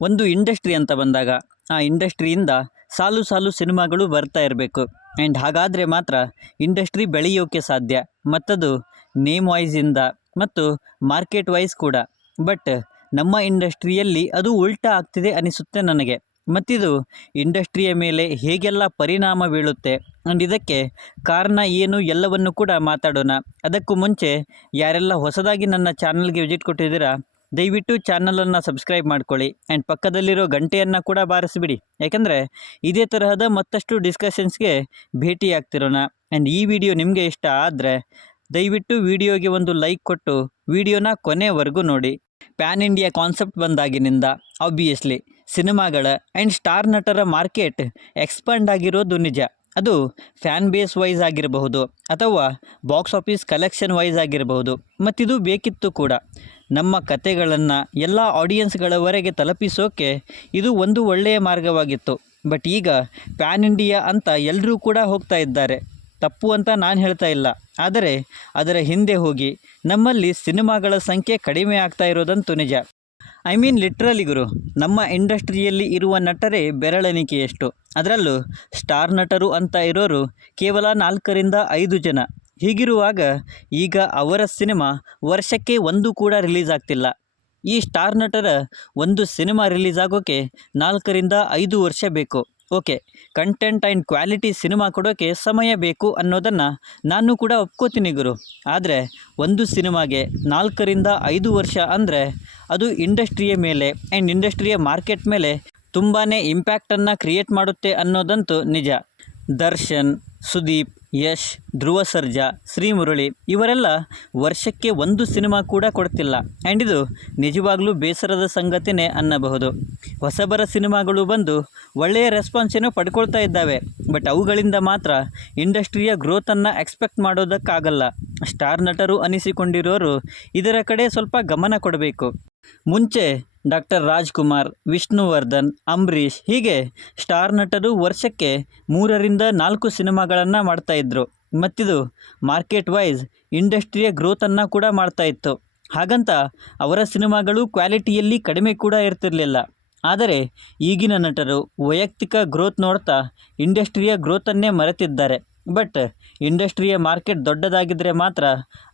ಒಂದು ಇಂಡಸ್ಟ್ರಿ ಅಂತ ಬಂದಾಗ ಆ ಇಂಡಸ್ಟ್ರಿಯಿಂದ ಸಾಲು ಸಾಲು ಸಿನಿಮಾಗಳು ಬರ್ತಾ ಇರಬೇಕು. ಆ್ಯಂಡ್ ಹಾಗಾದರೆ ಮಾತ್ರ ಇಂಡಸ್ಟ್ರಿ ಬೆಳೆಯೋಕ್ಕೆ ಸಾಧ್ಯ, ಮತ್ತದು ನೇಮ್ ವೈಸಿಂದ ಮತ್ತು ಮಾರ್ಕೆಟ್ ವೈಸ್ ಕೂಡ. ಬಟ್ ನಮ್ಮ ಇಂಡಸ್ಟ್ರಿಯಲ್ಲಿ ಅದು ಉಲ್ಟಾ ಆಗ್ತಿದೆ ಅನಿಸುತ್ತೆ ನನಗೆ. ಮತ್ತಿದು ಇಂಡಸ್ಟ್ರಿಯ ಮೇಲೆ ಹೇಗೆಲ್ಲ ಪರಿಣಾಮ ಬೀಳುತ್ತೆ ಆ್ಯಂಡ್ ಇದಕ್ಕೆ ಕಾರಣ ಏನು ಎಲ್ಲವನ್ನು ಕೂಡ ಮಾತಾಡೋಣ. ಅದಕ್ಕೂ ಮುಂಚೆ ಯಾರೆಲ್ಲ ಹೊಸದಾಗಿ ನನ್ನ ಚಾನಲ್ಗೆ ವಿಸಿಟ್ ಕೊಟ್ಟಿದ್ದೀರಾ, ದಯವಿಟ್ಟು ಚಾನಲನ್ನು ಸಬ್ಸ್ಕ್ರೈಬ್ ಮಾಡ್ಕೊಳ್ಳಿ ಆ್ಯಂಡ್ ಪಕ್ಕದಲ್ಲಿರೋ ಗಂಟೆಯನ್ನು ಕೂಡ ಬಾರಿಸಿಬಿಡಿ. ಯಾಕಂದರೆ ಇದೇ ತರಹದ ಮತ್ತಷ್ಟು ಡಿಸ್ಕಷನ್ಸ್ಗೆ ಭೇಟಿ ಆಗ್ತಿರೋಣ. ಆ್ಯಂಡ್ ಈ ವಿಡಿಯೋ ನಿಮಗೆ ಇಷ್ಟ ಆದರೆ ದಯವಿಟ್ಟು ವಿಡಿಯೋಗೆ ಒಂದು ಲೈಕ್ ಕೊಟ್ಟು ವಿಡಿಯೋನ ಕೊನೆವರೆಗೂ ನೋಡಿ. ಪ್ಯಾನ್ ಇಂಡಿಯಾ ಕಾನ್ಸೆಪ್ಟ್ ಬಂದಾಗಿನಿಂದ ಆಬ್ವಿಯಸ್ಲಿ ಸಿನಿಮಾಗಳ ಆ್ಯಂಡ್ ಸ್ಟಾರ್ ನಟರ ಮಾರ್ಕೆಟ್ ಎಕ್ಸ್ಪಾಂಡ್ ಆಗಿರೋದು ನಿಜ. ಅದು ಫ್ಯಾನ್ ಬೇಸ್ ವೈಸ್ ಆಗಿರಬಹುದು ಅಥವಾ ಬಾಕ್ಸ್ ಆಫೀಸ್ ಕಲೆಕ್ಷನ್ ವೈಸ್ ಆಗಿರಬಹುದು. ಮತ್ತಿದು ಬೇಕಿತ್ತು ಕೂಡ. ನಮ್ಮ ಕತೆಗಳನ್ನು ಎಲ್ಲ ಆಡಿಯನ್ಸ್ಗಳವರೆಗೆ ತಲುಪಿಸೋಕೆ ಇದು ಒಂದು ಒಳ್ಳೆಯ ಮಾರ್ಗವಾಗಿತ್ತು. ಬಟ್ ಈಗ ಪ್ಯಾನ್ ಇಂಡಿಯಾ ಅಂತ ಎಲ್ಲರೂ ಕೂಡ ಹೋಗ್ತಾ ಇದ್ದಾರೆ. ತಪ್ಪು ಅಂತ ನಾನು ಹೇಳ್ತಾ ಇಲ್ಲ, ಆದರೆ ಅದರ ಹಿಂದೆ ಹೋಗಿ ನಮ್ಮಲ್ಲಿ ಸಿನಿಮಾಗಳ ಸಂಖ್ಯೆ ಕಡಿಮೆ ಆಗ್ತಾ ಇರೋದಂತೂ ನಿಜ. ಐ ಮೀನ್ ಲಿಟ್ರಲಿ ಗುರು, ನಮ್ಮ ಇಂಡಸ್ಟ್ರಿಯಲ್ಲಿ ಇರುವ ನಟರೇ ಬೆರಳೆಣಿಕೆಯಷ್ಟು. ಅದರಲ್ಲೂ ಸ್ಟಾರ್ ನಟರು ಅಂತ ಇರೋರು ಕೇವಲ 4-5 ಜನ. ಹೀಗಿರುವಾಗ ಈಗ ಅವರ ಸಿನಿಮಾ ವರ್ಷಕ್ಕೆ ಒಂದು ಕೂಡ ರಿಲೀಸ್ ಆಗ್ತಿಲ್ಲ. ಈ ಸ್ಟಾರ್ ನಟರ ಒಂದು ಸಿನಿಮಾ ರಿಲೀಸ್ ಆಗೋಕ್ಕೆ 4-5 ವರ್ಷ ಬೇಕು. Okay, content and quality cinema ಕೊಡೋಕ್ಕೆ ಸಮಯ ಬೇಕು ಅನ್ನೋದನ್ನು ನಾನು ಕೂಡ ಒಪ್ಕೋತೀನಿ ಗುರು. ಆದರೆ ಒಂದು ಸಿನಿಮಾಗೆ 4-5 ವರ್ಷ ಅಂದರೆ ಅದು ಇಂಡಸ್ಟ್ರಿಯ ಮೇಲೆ ಆ್ಯಂಡ್ ಇಂಡಸ್ಟ್ರಿಯ ಮಾರ್ಕೆಟ್ ಮೇಲೆ ತುಂಬಾ ಇಂಪ್ಯಾಕ್ಟನ್ನು ಕ್ರಿಯೇಟ್ ಮಾಡುತ್ತೆ ಅನ್ನೋದಂತೂ ನಿಜ. ದರ್ಶನ್, ಸುದೀಪ್, ಯಶ್, ಧ್ರುವ ಸರ್ಜಾ, ಶ್ರೀಮುರಳಿ ಇವರೆಲ್ಲ ವರ್ಷಕ್ಕೆ ಒಂದು ಸಿನಿಮಾ ಕೂಡ ಕೊಡ್ತಿಲ್ಲ. ಆ್ಯಂಡ್ ಇದು ನಿಜವಾಗ್ಲೂ ಬೇಸರದ ಸಂಗತಿನೇ ಅನ್ನಬಹುದು. ಹೊಸಬರ ಸಿನಿಮಾಗಳು ಬಂದು ಒಳ್ಳೆಯ ರೆಸ್ಪಾನ್ಸೇನೋ ಪಡ್ಕೊಳ್ತಾ ಇದ್ದಾವೆ. ಬಟ್ ಅವುಗಳಿಂದ ಮಾತ್ರ ಇಂಡಸ್ಟ್ರಿಯ ಗ್ರೋತನ್ನು ಎಕ್ಸ್ಪೆಕ್ಟ್ ಮಾಡೋದಕ್ಕಾಗಲ್ಲ. ಸ್ಟಾರ್ ನಟರು ಅನಿಸಿಕೊಂಡಿರೋರು ಇದರ ಕಡೆ ಸ್ವಲ್ಪ ಗಮನ ಕೊಡಬೇಕು. ಮುಂಚೆ ಡಾಕ್ಟರ್ ರಾಜ್ಕುಮಾರ್, ವಿಷ್ಣುವರ್ಧನ್, ಅಂಬರೀಷ್ ಹೀಗೆ ಸ್ಟಾರ್ ನಟರು ವರ್ಷಕ್ಕೆ 3-4 ಸಿನಿಮಾಗಳನ್ನು ಮಾಡ್ತಾಯಿದ್ರು. ಮತ್ತಿದು ಮಾರ್ಕೆಟ್ ವೈಸ್ ಇಂಡಸ್ಟ್ರಿಯ ಗ್ರೋತನ್ನು ಕೂಡ ಮಾಡ್ತಾಯಿತ್ತು. ಹಾಗಂತ ಅವರ ಸಿನಿಮಾಗಳು ಕ್ವಾಲಿಟಿಯಲ್ಲಿ ಕಡಿಮೆ ಕೂಡ ಇರ್ತಿರಲಿಲ್ಲ. ಆದರೆ ಈಗಿನ ನಟರು ವೈಯಕ್ತಿಕ ಗ್ರೋತ್ ನೋಡ್ತಾ ಇಂಡಸ್ಟ್ರಿಯ ಗ್ರೋತನ್ನೇ ಮರೆತಿದ್ದಾರೆ. ಬಟ್ ಇಂಡಸ್ಟ್ರಿಯ ಮಾರ್ಕೆಟ್ ದೊಡ್ಡದಾಗಿದ್ದರೆ ಮಾತ್ರ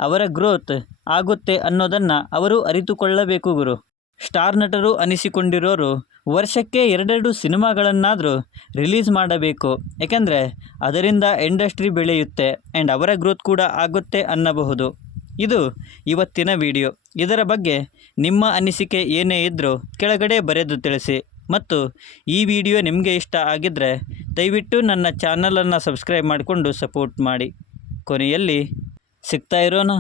ಅವರ ಗ್ರೋತ್ ಆಗುತ್ತೆ ಅನ್ನೋದನ್ನು ಅವರು ಅರಿತುಕೊಳ್ಳಬೇಕು ಗುರು. ಸ್ಟಾರ್ ನಟರು ಅನಿಸಿಕೊಂಡಿರೋರು ವರ್ಷಕ್ಕೆ 2 ಸಿನಿಮಾಗಳನ್ನಾದರೂ ರಿಲೀಸ್ ಮಾಡಬೇಕು. ಏಕೆಂದರೆ ಅದರಿಂದ ಇಂಡಸ್ಟ್ರಿ ಬೆಳೆಯುತ್ತೆ ಆ್ಯಂಡ್ ಅವರ ಗ್ರೋತ್ ಕೂಡ ಆಗುತ್ತೆ ಅನ್ನಬಹುದು. ಇದು ಇವತ್ತಿನ ವಿಡಿಯೋ. ಇದರ ಬಗ್ಗೆ ನಿಮ್ಮ ಅನಿಸಿಕೆ ಏನೇ ಇದ್ದರೂ ಕೆಳಗಡೆ ಬರೆದು ತಿಳಿಸಿ. ಮತ್ತು ಈ ವಿಡಿಯೋ ನಿಮಗೆ ಇಷ್ಟ ಆಗಿದ್ದರೆ ದಯವಿಟ್ಟು ನನ್ನ ಚಾನಲನ್ನು ಸಬ್ಸ್ಕ್ರೈಬ್ ಮಾಡಿಕೊಂಡು ಸಪೋರ್ಟ್ ಮಾಡಿ. ಕೊನೆಯಲ್ಲಿ ಸಿಗ್ತಾ ಇರೋಣ.